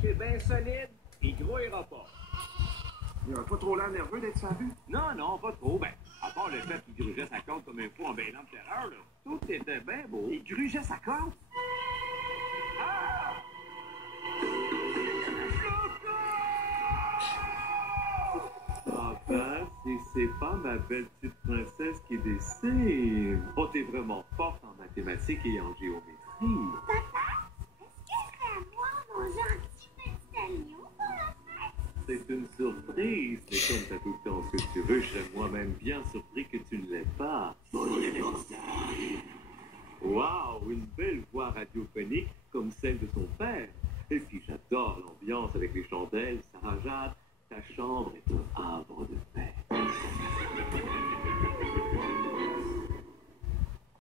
caché bien solide, il grouillera pas. Il n'a pas trop l'air nerveux d'être sur la rue? Non, non, pas trop. Ben, à part le fait qu'il grugeait sa corde comme un fou en bailant de terreur, là, tout était bien beau. Il grugeait sa corde? Ah! Enfin, si c'est pas ma belle petite princesse qui dessine. Oh, t'es vraiment forte en mathématiques et en géométrie. Papa, est-ce que je serais à voir mon gentil petit agneau pour la fête? C'est une surprise, mais comme t'as tout le temps ce que tu veux, je serais moi-même bien surpris que tu ne l'aies pas. Waouh, une belle voix radiophonique comme celle de son père. Et puis j'adore l'ambiance avec les chandelles, ça rageade, ta chambre